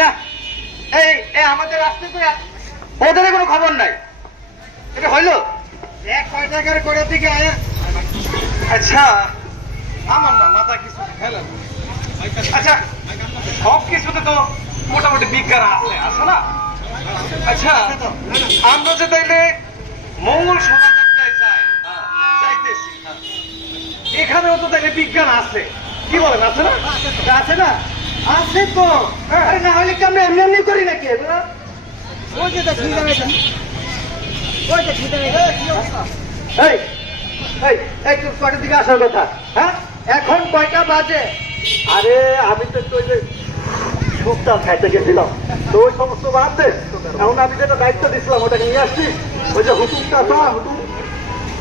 না, এই এই আমাদের আসতে তো ওদের কোনো খবর নাই। এটা হইলো কয় টাকার করে দিকে আয়া। আচ্ছা আমার না মাথা কিছু খেলেন। আচ্ছা সব কিছুতে তো মোটামুটি বিজ্ঞান আছে না? আচ্ছা আমরা যে তাইলে মঙ্গল শোভাযাত্রায় যাইতেছি, এখানেও তো তাইলে বিজ্ঞান আছে, কি বলেন আছে না? আছে না? আছে তো। আরে না হলে কি আমরা এমনি এমনি করি নাকি এগুলো? ওই যে দেখি ওই দেখি এই এই এই তুই কয়টার দিকে আসার কথা? হ্যাঁ এখন কয়টা বাজে? আরে আমি তো একটু ওই যে সুপটা খাইতে গেছিলাম, তো ওই সমস্ত বাদ দে। এখন আমি যেটা দায়িত্ব দিচ্ছিলাম ওটাকে নিয়ে আসছি। ওই যে হুতুমটা আছে না, হুতুম,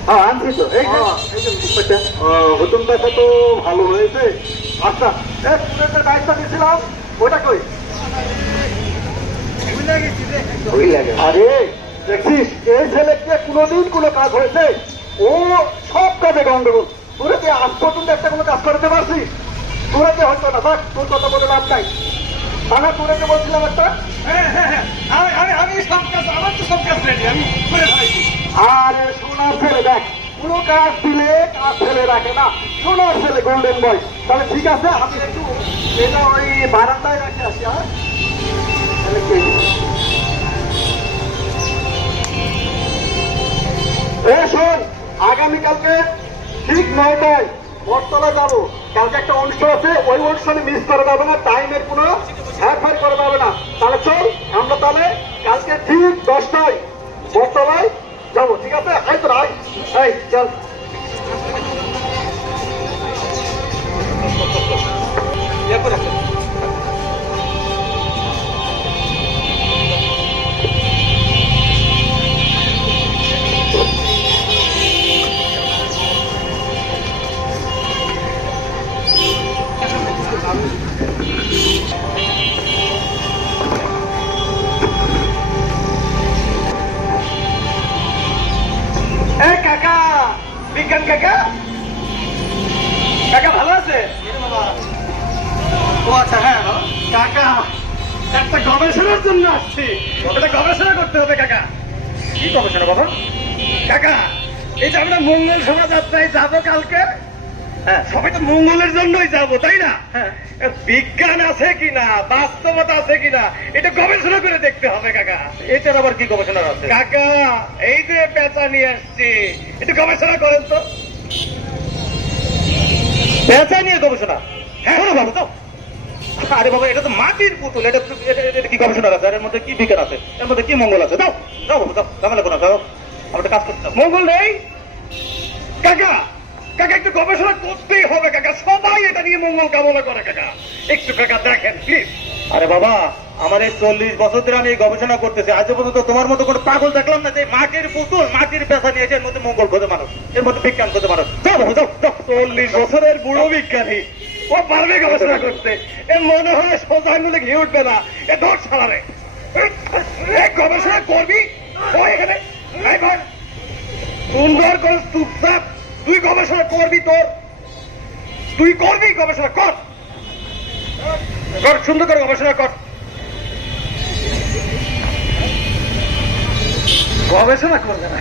হ্যাঁ আনছি তো। এই যে হুতুমটা, হুতুমটা তো ভালো হয়েছে। আচ্ছা তোদের যে দায়িত্ব দিচ্ছিলাম ওটা কই? আরে দেখছিস এই ছেলেকে কোনোদিন কোনো কাজ হয়েছে? ও সব কাজে গন্ডগোল। তোরা কি আজ পর্যন্ত একটা কোনো কাজ করতে পারছিস? তোরা যে হয়তো না, থাক তোর কথা বলে লাভ নাই। তাহলে তোরা যে বলছিলাম একটা, আমি সব কাজ, আমার তো সব কাজ রেডি, আমি করে ফেলাইছি। আরে সোনার ছেলে দেখ, কোনো কাজ দিলে কাজ ছেলে রাখে না, সোনার ছেলে গোল্ডেন বয়। তাহলে ঠিক আছে, আমি একটু এটা ওই বারান্দায় রাখে আসি। হ্যাঁ তাহলে কে শোন, আগামীকালকে ঠিক 9টায় বটতলা যাবো। কালকে একটা অনুষ্ঠান আছে, ওই অনুষ্ঠানে মিস করা যাবে না, টাইমের কোনো হেরফের করা যাবে না। তাহলে চল আমরা তাহলে কালকে ঠিক 10টায় বটতলায় যাবো, ঠিক আছে? এই তো রাই, এই চল। কাকা, বিজ্ঞান কাকা, কাকা ভালো আছে? ও আচ্ছা, হ্যাঁ কাকা, একটা গবেষণার জন্য আসছি। এটা গবেষণা করতে হবে কাকা। কি গবেষণা বাবা? কাকা এই যে আমরা মঙ্গল শোভাযাত্রায় যাবো কালকে, হ্যাঁ সবাই তো মঙ্গলের জন্যই যাবো, তাই না? বিজ্ঞান আছে কিনা, বাস্তবতা আছে কিনা, এটা গবেষণা করে দেখতে হবে কাকা। এটার আবার কি গবেষণা আছে? কাকা এই যে পেঁচা নিয়ে আসছি, একটু গবেষণা করেন তো। পেঁচা নিয়ে গবেষণা? হ্যাঁ শোনো বাবু, তো আরে বাবা, এটা তো মাটির পুতুল, এটা কি গবেষণা আছে? এর মধ্যে কি বিজ্ঞান আছে? এর মধ্যে কি মঙ্গল আছে? দাও দাও বাবু, দাও, ঝামেলা করো, দাও, আমাদের কাজ করতে হবে। মঙ্গল নেই কাকা, কাকা একটু গবেষণা করতেই হবে কাকা, সবাই এটা নিয়ে মঙ্গল কামনা করে কাকা, একটু কাকা দেখেন প্লিজ। আরে বাবা, আমার এই 40 বছর ধরে আমি এই গবেষণা করতেছি, আজ পর্যন্ত তোমার মতো কোনো পাগল দেখলাম না যে মাটির পুতুল, মাটির পেশা নিয়েছে এর মধ্যে মঙ্গল খোঁজে মানুষ, এর মধ্যে বিজ্ঞান খোঁজে মানুষ। যাও বাবু, যাও যাও। 40 বছরের বুড়ো বিজ্ঞানী, ও পারবে গবেষণা করতে? এ মনে হয় সোজা আঙুলে ঘি উঠবে না, এ ধর সালারে। গবেষণা করবি ও এখানে সুন্দর করে চুপচাপ তুই গবেষণা করবি, তুই করবি গবেষণা, কর কর, সুন্দর করে গবেষণা কর। গবেষণা করবে না,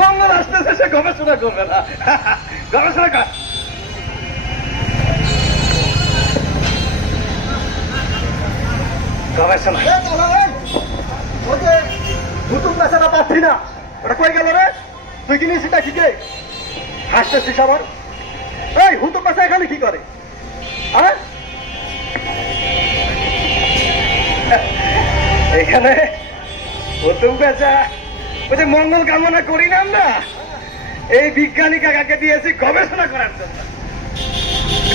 মঙ্গল আসতেছে, সে গবেষণা করবে না, গবেষণা কর। গবেষণা নতুন পেশাটা পাচ্ছি না, ওটা কই গেল রে? তুই কি নিয়েছিস কি কে হাসতেছিস আবার? এই হুতুম পেশা এখানে কি করে? হ্যাঁ এখানে প্রথম পেঁচা ওই যে মঙ্গল কামনা করি না আমরা, এই বিজ্ঞানী কাকাকে দিয়েছি গবেষণা করার জন্য,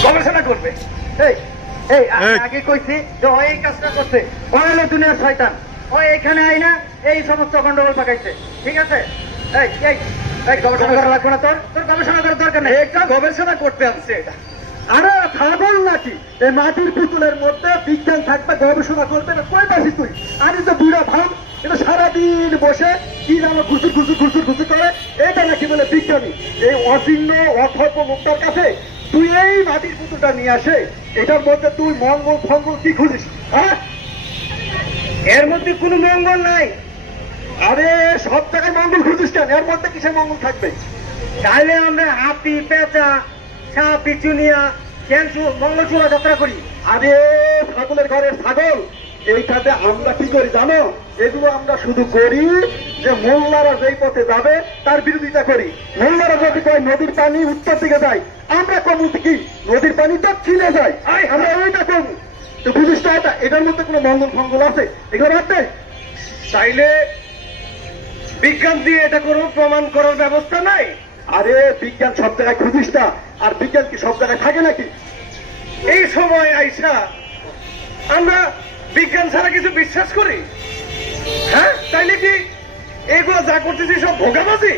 গবেষণা করবে। এই এই আগে কইছি যে ও এই কাজটা করছে, ও হলো দুনিয়ার শয়তান, ও এখানে আই না এই সমস্ত গন্ডগোল পাকাইছে, ঠিক আছে? এই এই এই গবেষণা করা লাগবে না, তোর তোর গবেষণা করার দরকার নেই, একটা গবেষণা করতে আসছে এটা। আরে পাগল নাকি? এই মাটির পুতুলের মধ্যে বিজ্ঞান থাকবে, গবেষণা করবে না? কই পাচ্ছিস তুই? আমি তো বুড়া ভাব, এটা সারাদিন বসে কি জানো ঘুরছুর ঘুরছুর ঘুরছুর ঘুরছুর করে, এটা নাকি বলে বিজ্ঞানী? এই অচিহ্ন অথর্ব লোকটার কাছে তুই এই মাটির পুতুলটা নিয়ে আসে, এটার মধ্যে তুই মঙ্গল ফঙ্গল কি খুঁজিস? হ্যাঁ এর মধ্যে কোনো মঙ্গল নাই। আরে সব জায়গায় মঙ্গল খুঁজিস কেন? এর মধ্যে কিসের মঙ্গল থাকবে? তাহলে আমরা হাতি, পেঁচা, সাপ, পিচুনিয়া, ক্যান্সু, মঙ্গল শোভাযাত্রা করি। আরে ছাগলের ঘরের ছাগল, এইটাতে আমরা কি করি জানো? এগুলো আমরা শুধু করি যে মোল্লারা যেই পথে যাবে তার বিরোধিতা করি। মোল্লারা যদি কয় নদীর পানি উত্তর দিকে যায়, আমরা কমু কি নদীর পানি দক্ষিণে যায়, আমরা ওইটা করবো। তো বুঝিস তো এটা, এটার মধ্যে কোনো মঙ্গল ফঙ্গল আছে? এগুলো ভাবতে তাইলে বিজ্ঞান দিয়ে এটা কোনো প্রমাণ করার ব্যবস্থা নাই? আরে বিজ্ঞান সব জায়গায় খুঁজিস না, আর বিজ্ঞান কি সব জায়গায় থাকে নাকি? এই সময় আইসা আমরা বিজ্ঞান ছাড়া কিছু বিশ্বাস করি? হ্যাঁ, তাইলে কি এগুলো যা করতেছি সব ভোগাবাজি?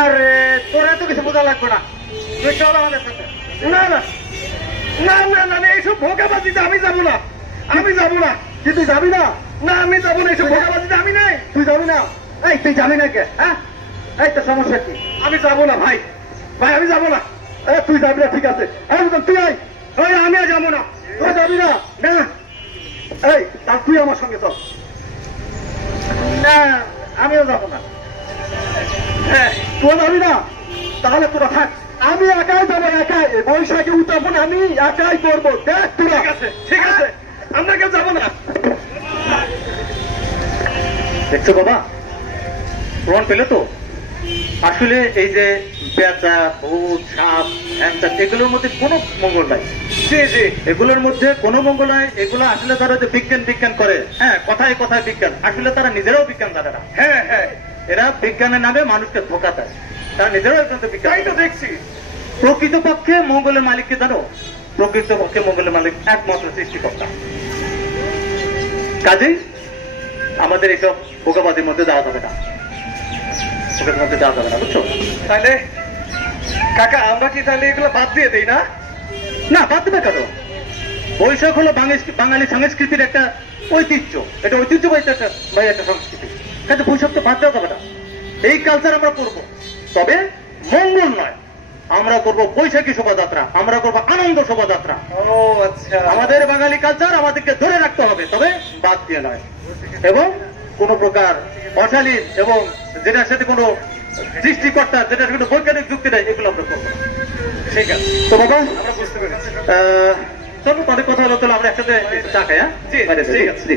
আর তোরা তো কিছু বোঝা লাগবে না, তুই চল আমাদের সাথে। না না না না না না, এইসব ভোগাবাজিতে আমি যাবো না, আমি যাবো না। কি তুই যাবি না? না, আমি যাবো না, এইসব ভোগাবাজিতে আমি নাই। তুই যাবি না? এই তুই যাবি না কে? হ্যাঁ, এই তো সমস্যা কি? আমি যাবো না ভাই, ভাই আমি যাবো না। তুই যাবি না, ঠিক আছে। তুই আয়। ওই আমি আর যাবো না। তুই যাবি না? না এই তার তুই আমার সঙ্গে চল। না, আমিও যাবো না। হ্যাঁ, তুই যাবি না? তাহলে তোরা থাক, আমি একাই যাবো, একাই। এই বৈশাখী উত্থাপন আমি একাই করবো, দেখ তোরা। ঠিক আছে ঠিক আছে, আমরা কেউ যাবো না। দেখছো বাবা, প্রমাণ পেলে তো? আসলে এই যে পেঁচা, ভূত, সাপ, হ্যাংচার, এগুলোর মধ্যে কোনো মঙ্গল নাই। জি জি, এগুলোর মধ্যে কোনো মঙ্গল নাই। এগুলো আসলে তারা যে বিজ্ঞান বিজ্ঞান করে, হ্যাঁ, কথায় কথায় বিজ্ঞান, আসলে তারা নিজেরাও বিজ্ঞান জানে না। হ্যাঁ হ্যাঁ, এরা বিজ্ঞানের নামে মানুষকে ধোকা দেয়, তারা নিজেরাও একজন বিজ্ঞান। তাই তো দেখছি। প্রকৃতপক্ষে মঙ্গলের মালিককে জানো? প্রকৃতপক্ষে মঙ্গলের মালিক একমাত্র সৃষ্টিকর্তা। কাজেই আমাদের এইসব ভোগাবাদের মধ্যে যাওয়া যাবে না, ভোগের মধ্যে যাওয়া যাবে না, বুঝছো? তাহলে কাকা আমরা কি তাহলে এগুলো বাদ দিয়ে দেই না? না, বাদ দেবে কেন? বৈশাখ হলো বাঙালি সংস্কৃতির একটা ঐতিহ্য, এটা ঐতিহ্যবাহী একটা সংস্কৃতি। কাজে বৈশাখ তো বাদ দেওয়া যাবে না। এই কালচার আমরা করব, তবে মঙ্গল নয়। আমরা করব বৈশাখী শোভাযাত্রা, আমরা করব আনন্দ শোভাযাত্রা। ও আচ্ছা, আমাদের বাঙালি কালচার আমাদেরকে ধরে রাখতে হবে, তবে বাদ দিয়ে নয়। এবং কোন প্রকার অশালীন এবং যেটার সাথে কোনো সৃষ্টিকর্তা, যেটার কোনো বৈজ্ঞানিক যুক্তি নেই, এগুলো আমরা করবো না। ঠিক আছে, তো বাবা, আমরা বুঝতে পেরেছি। চলো তাদের কথা হলো, তাহলে আমরা একসাথে চা খাই। হ্যাঁ, জি, বাইরে ঠিক যাই। আছে। জি।